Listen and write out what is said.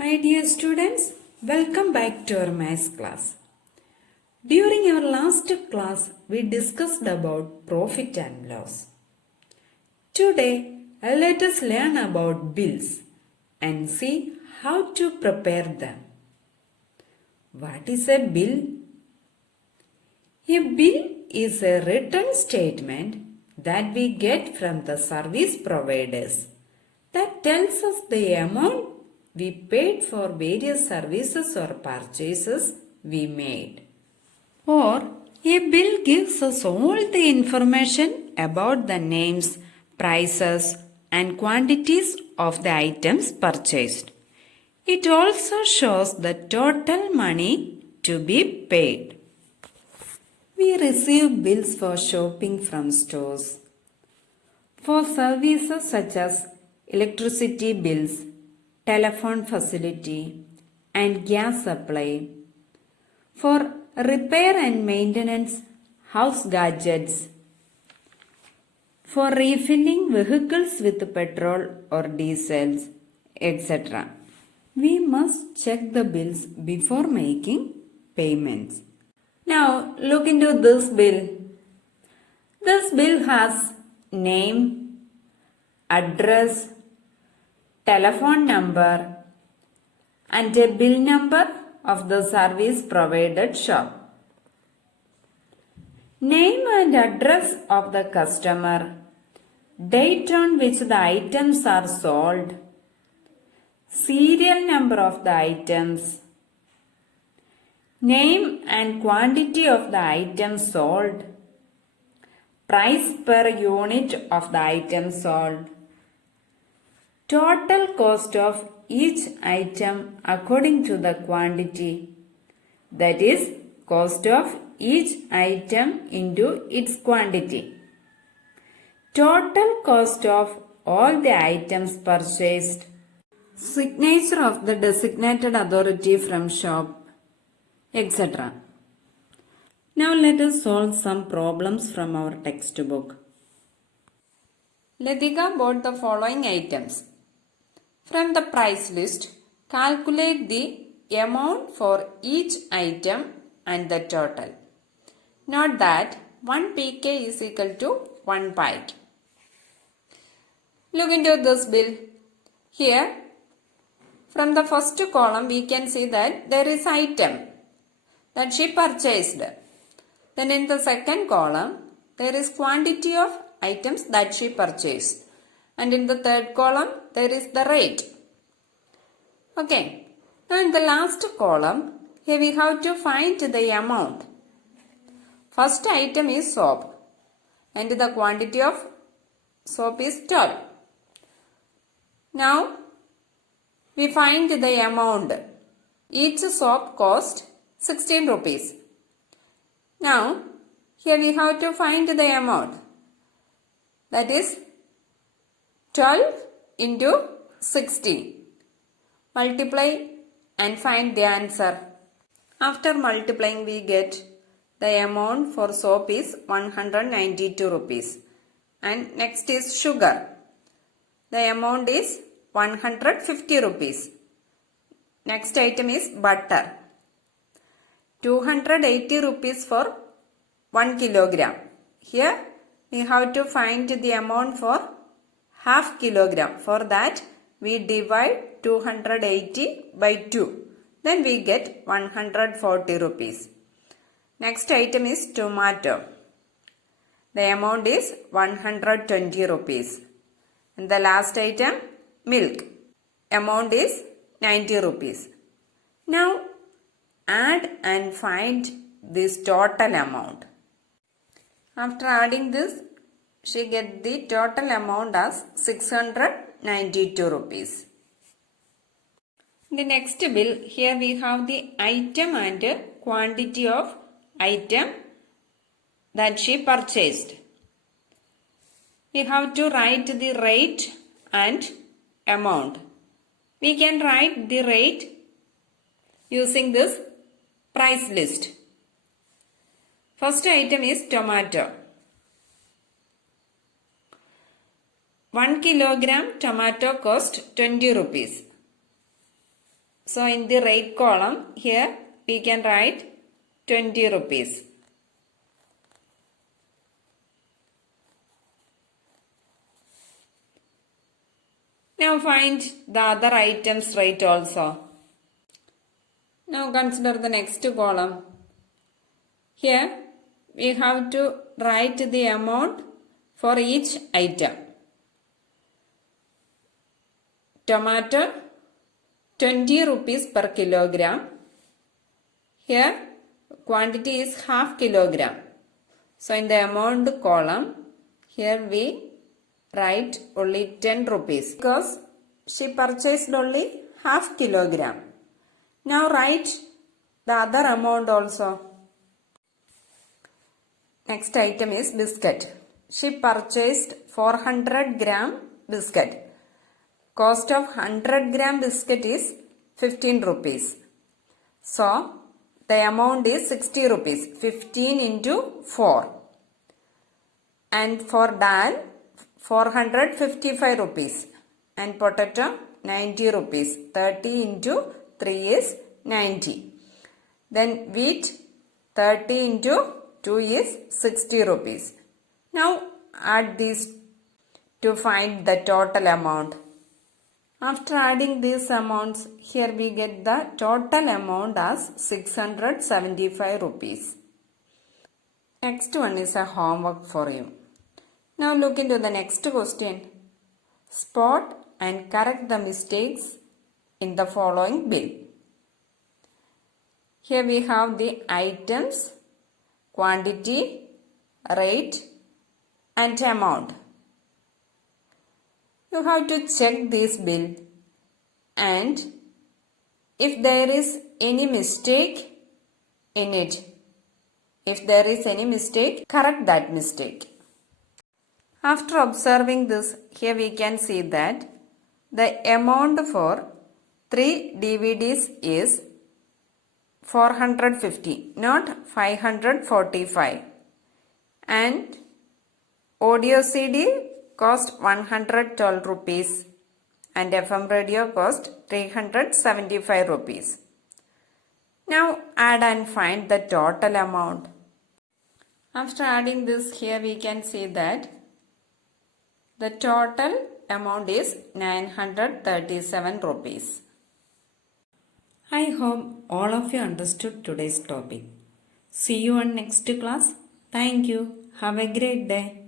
My dear students, welcome back to our maths class. During our last class, we discussed about profit and loss. Today, let us learn about bills and see how to prepare them. What is a bill? A bill is a written statement that we get from the service providers that tells us the amount we paid for various services or purchases we made. Or a bill gives us all the information about the names, prices, and quantities of the items purchased. It also shows the total money to be paid. We receive bills for shopping from stores, for services such as electricity bills, telephone facility, and gas supply, for repair and maintenance, house gadgets, for refilling vehicles with petrol or diesel, etc. We must check the bills before making payments. Now look into this bill. This bill has name, address, telephone number and a bill number of the service provided shop. Name and address of the customer, date on which the items are sold, serial number of the items, name and quantity of the items sold, price per unit of the item sold, total cost of each item according to the quantity, that is, cost of each item into its quantity, total cost of all the items purchased, signature of the designated authority from shop, etc. Now let us solve some problems from our textbook. Latika bought the following items. From the price list, calculate the amount for each item and the total. Note that 1 pk is equal to 1 pike. Look into this bill. Here, from the first column, we can see that there is item that she purchased. Then in the second column, there is quantity of items that she purchased. And in the third column, there is the rate. Okay. Now in the last column, here we have to find the amount. First item is soap. And the quantity of soap is 12. Now, we find the amount. Each soap cost 16 rupees. Now, here we have to find the amount. That is 12 into 16. Multiply and find the answer. After multiplying, we get the amount for soap is 192 rupees. And next is sugar. The amount is 150 rupees. Next item is butter. 280 rupees for 1 kilogram. Here we have to find the amount for half kilogram. For that we divide 280 by 2. Then we get 140 rupees. Next item is tomato. The amount is 120 rupees. And the last item, milk. Amount is 90 rupees. Now add and find this total amount. After adding this, she gets the total amount as 692 rupees. In the next bill, here we have the item and quantity of item that she purchased. We have to write the rate and amount. We can write the rate using this price list. First item is tomato. 1 kilogram tomato cost 20 rupees. So in the right column, here we can write 20 rupees. Now find the other items rate also. Now consider the next column. Here we have to write the amount for each item. Tomato 20 rupees per kilogram. Here quantity is half kilogram. So in the amount column, here we write only 10 rupees because she purchased only half kilogram. Now write the other amount also. Next item is biscuit. She purchased 400 gram biscuit. Cost of 100 gram biscuit is 15 rupees. So the amount is 60 rupees. 15 into 4. And for dal, 455 rupees. And potato, 90 rupees. 30 into 3 is 90. Then wheat, 30 into 2 is 60 rupees. Now add these to find the total amount. After adding these amounts, here we get the total amount as 675 rupees. Next one is a homework for you. Now look into the next question. Spot and correct the mistakes in the following bill. Here we have the items, quantity, rate and amount. You have to check this bill and if there is any mistake in it, correct that mistake. After observing this, here we can see that the amount for 3 DVDs is 450, not 545. And audio CD cost 112 rupees and FM radio cost 375 rupees. Now add and find the total amount. After adding this, here we can see that the total amount is 937 rupees. I hope all of you understood today's topic. See you on next class. Thank you. Have a great day.